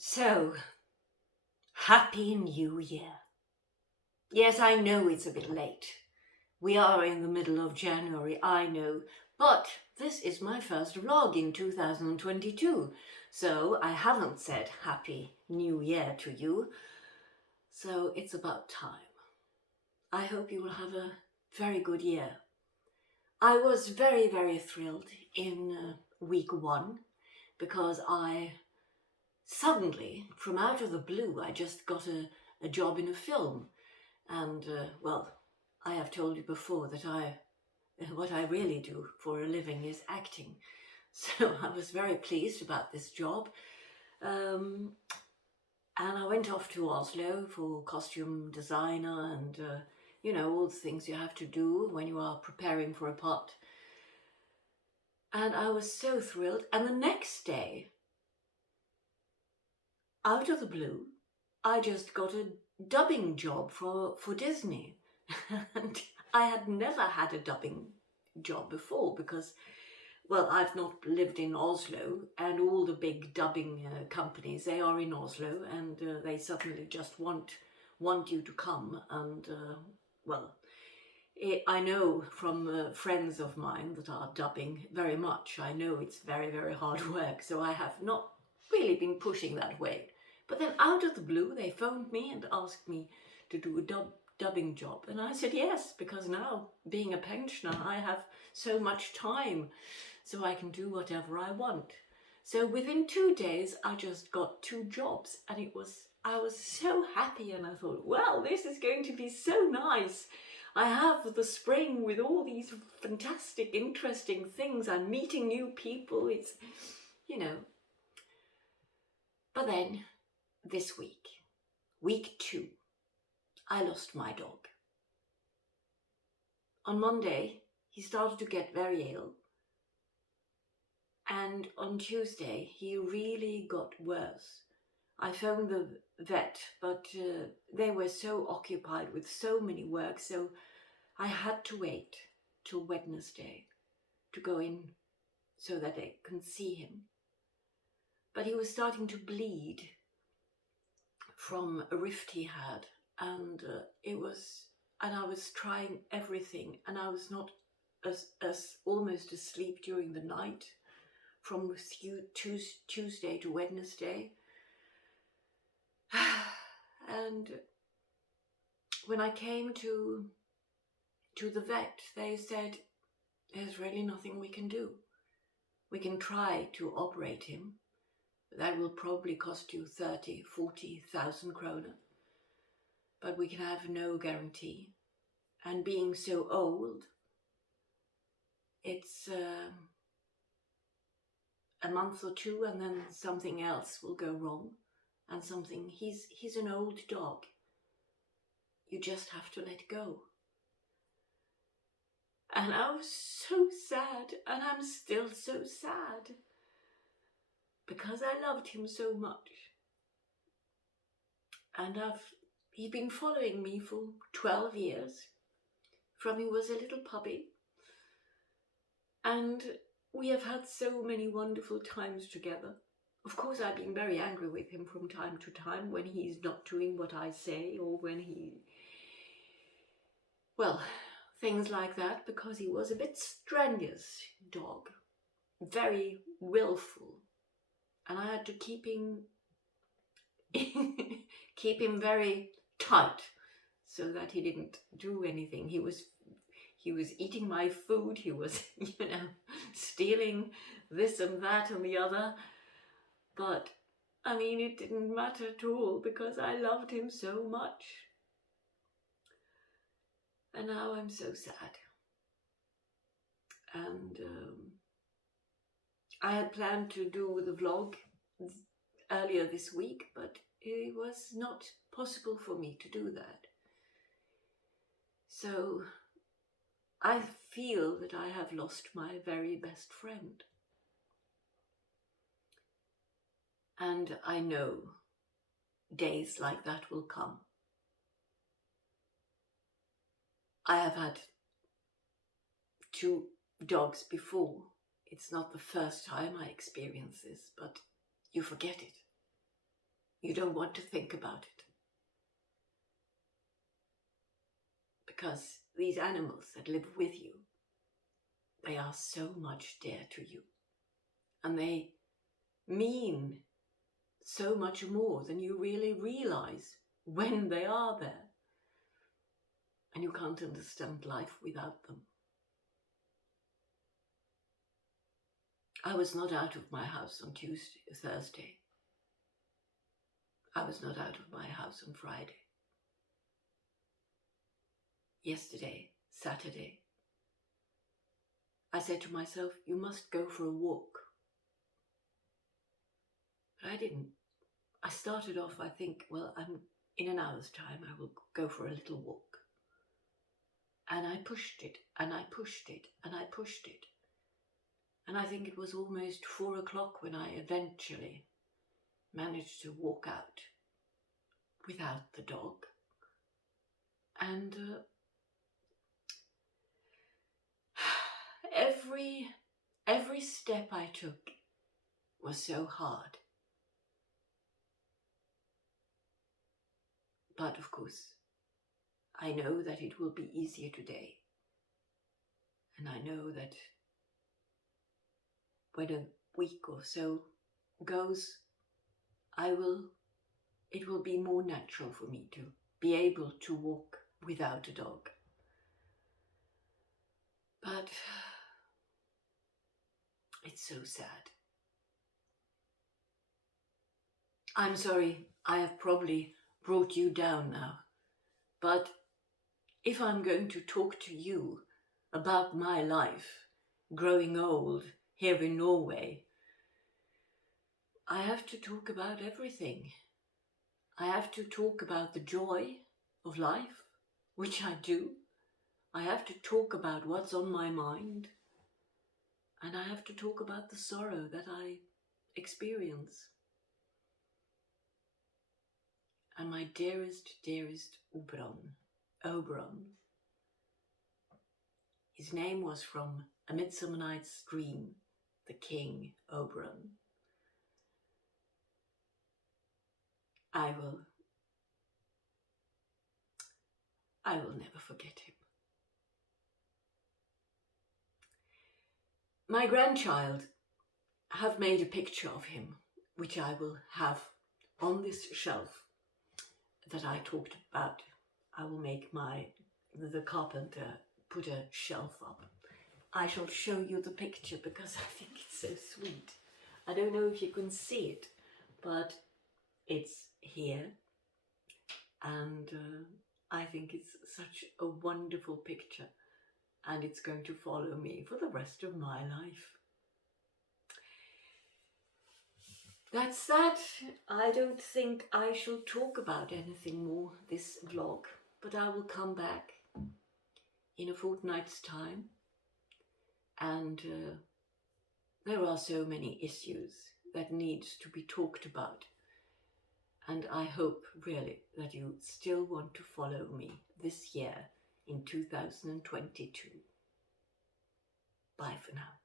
So, Happy New Year. Yes, I know it's a bit late. We are in the middle of January, I know, but this is my first vlog in 2022, so I haven't said Happy New Year to you, so it's about time. I hope you will have a very good year. I was very, very thrilled in week one because I suddenly, from out of the blue, I just got a job in a film. And, well, I have told you before that what I really do for a living is acting. So I was very pleased about this job. And I went off to Oslo for costume designer and, all the things you have to do when you are preparing for a part. And I was so thrilled. And the next day, out of the blue, I just got a dubbing job for Disney. And I had never had a dubbing job before because, well, I've not lived in Oslo, and all the big dubbing companies, they are in Oslo, and they suddenly just want you to come. And, well, I know from friends of mine that are dubbing very much. I know it's very, very hard work, so I have not really been pushing that way. But then out of the blue, they phoned me and asked me to do a dubbing job. And I said yes, because now, being a pensioner, I have so much time, so I can do whatever I want. So within 2 days, I just got 2 jobs, and I was so happy, and I thought, well, this is going to be so nice. I have the spring with all these fantastic, interesting things. I'm meeting new people. It's, you know. But then, this week 2, I lost my dog. On Monday, he started to get very ill. And on Tuesday, he really got worse. I phoned the vet, but they were so occupied with so many work, so I had to wait till Wednesday to go in so that I can see him. But he was starting to bleed from a rift he had, and I was trying everything, and I was not as almost asleep during the night from Tuesday to Wednesday. And when I came to the vet, they said, there's really nothing we can do. We can try to operate him, but that will probably cost you 40,000 kroner. But we can have no guarantee. And being so old, it's a month or 2, and then something else will go wrong. And he's an old dog. You just have to let go. And I was so sad, and I'm still so sad, because I loved him so much. And he's been following me for 12 years, from he was a little puppy. And we have had so many wonderful times together. Of course, I've been very angry with him from time to time when he's not doing what I say, or when well, things like that, because he was a bit strenuous dog, very willful, and I had to keep him very tight so that he didn't do anything. He was eating my food. He was, stealing this and that and the other. But, I mean, it didn't matter at all because I loved him so much. And now I'm so sad. And I had planned to do the vlog earlier this week, but it was not possible for me to do that. So I feel that I have lost my very best friend. And I know days like that will come. I have had 2 dogs before. It's not the first time I experience this, but you forget it. You don't want to think about it. Because these animals that live with you, they are so much dear to you. And they mean so much more than you really realize when they are there. And you can't understand life without them. I was not out of my house on Thursday. I was not out of my house on Friday. Yesterday, Saturday, I said to myself, you must go for a walk. But I didn't. I started off, I think, well, in an hour's time, I will go for a little walk. And I pushed it, and I pushed it, and I pushed it. And I think it was almost 4 o'clock when I eventually managed to walk out without the dog. And every step I took was so hard. But of course, I know that it will be easier today. And I know that when a week or so goes, it will be more natural for me to be able to walk without a dog. But it's so sad. I'm sorry, I have probably brought you down now. But if I'm going to talk to you about my life, growing old here in Norway, I have to talk about everything. I have to talk about the joy of life, which I do. I have to talk about what's on my mind. And I have to talk about the sorrow that I experience. And my dearest, dearest Oberon. His name was from A Midsummer Night's Dream, the King Oberon. I will never forget him. My grandchild have made a picture of him, which I will have on this shelf that I talked about. I will make the carpenter put a shelf up. I shall show you the picture because I think it's so sweet. I don't know if you can see it, but it's here. And I think it's such a wonderful picture. And it's going to follow me for the rest of my life. That's that. I don't think I shall talk about anything more this vlog, but I will come back in a fortnight's time. And there are so many issues that need to be talked about. And I hope really that you still want to follow me this year in 2022. Bye for now.